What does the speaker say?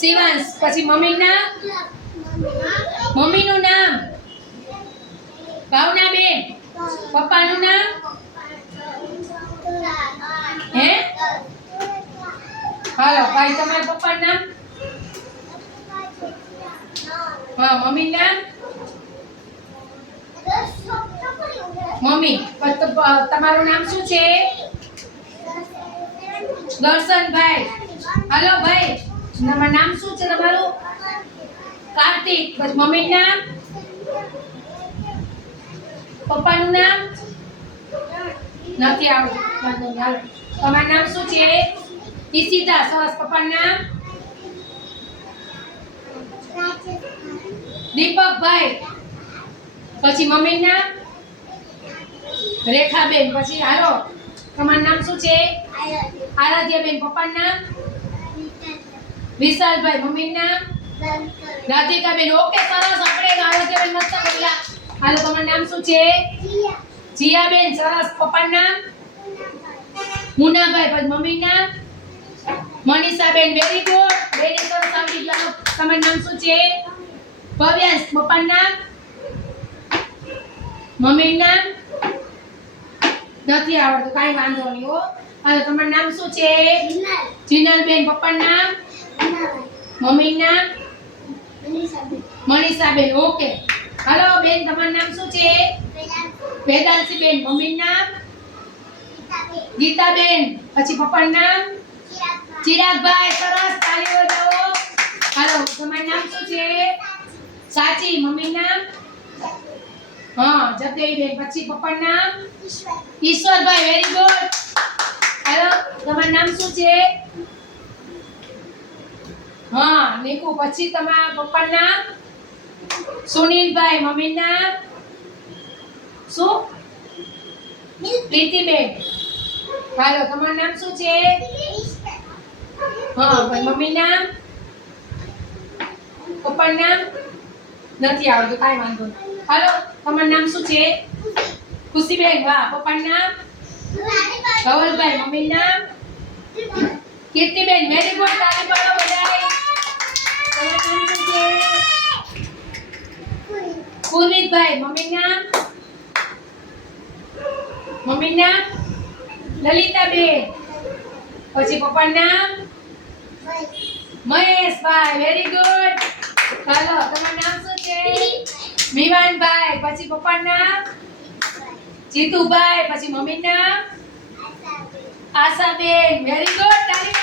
શિવાંશ. પછી મમ્મીનું નામ ભાવનાબેન. પપ્પાનું નામ હે હાલો ભાઈ તમારા પપ્પાનું નામ હા મમ્મીનું નામ મમ્મી. તમારું નામ શું છે? દર્શનભાઈ. હાલો ભાઈ તમારું નામ શું છે? તમારું કાર્તિક. પછી મમ્મીનું નામ પપ્પાનું નામ નથી આવડતું. હાલો તમારું નામ શું છે? ઈશિતા. સરસ. પપ્પાનું નામ દીપકભાઈ. પછી મમ્મીનું નામ રેખાબેન. પછી હાલો તમારું નામ શું છે? આરાધ્યાબેન. પપ્પાનું નામ વિશાલભાઈ. મમ્મીનું નામ રાધિકાબેન. ઓકે સરસ. આપણે આરાધ્યાબેન મસ્ત બોલ્યા. હાલો તમારું નામ શું છે? જીયાબેન. સરસ. પપ્પાનું નામ મુનાભાઈ. પછી મમ્મીનું નામ મનીષાબેન. Very good. વેરી સરસ આવડી ગયું. તમારું નામ શું છે? ભવ્યાંશ. પપ્પાનું નામ મમ્મીનું નામ નથી આવડતું. કાંઈ વાંધો નહીં હો. હાલો તમારું નામ શું છે? જીનલબેન. પપ્પાનું નામ મમ્મીનું નામ મનીષાબેન. ઓકે. હાલો બેન તમારું નામ શું છે? વેદાંશીબેન. મમ્મીનું નામ ગીતાબેન. પછી પપ્પાનું નામ ચિરાગભાઈ. સરસ. તાળીઓ જાઓ. હાલો તમારું નામ શું છે? સાચી. મમ્મીનું નામ હા જતેઈબેન. પછી પપ્પાનું નામ ઈશ્વરભાઈ. Very good. હાલો તમારું નામ શું છે? હા નીકુ. પછી તમારા પપ્પાનું નામ સુનિલભાઈ. મમ્મીનું નામ શું? પ્રીતિબેન. હાલો તમારું નામ શું છે? હા ભાઈ મમ્મીનું નામ પપ્પાનું નામ નથી આવડતું. કાંઈ વાંધો નહીં. હાલો તમારું નામ શું છે? ખુશીબેન. વાહ. પપ્પાનું નામ ધવલભાઈ. મમ્મીનું નામ કીર્તિબેન. Very good. તાળી પાડો બધાય. તમારું નામ શું છે? પૂર્વિકભાઈ. મમ્મીનું નામ લલિતાબેન. પછી પપ્પાનું નામ મહેશભાઈ. Very good. હાલો તમારું નામ શું છે? મિવાનભાઈ. પછી પપ્પાનું નામ જીતુભાઈ. પછી મમ્મીનું નામ આશાબેન. Very good. તાળી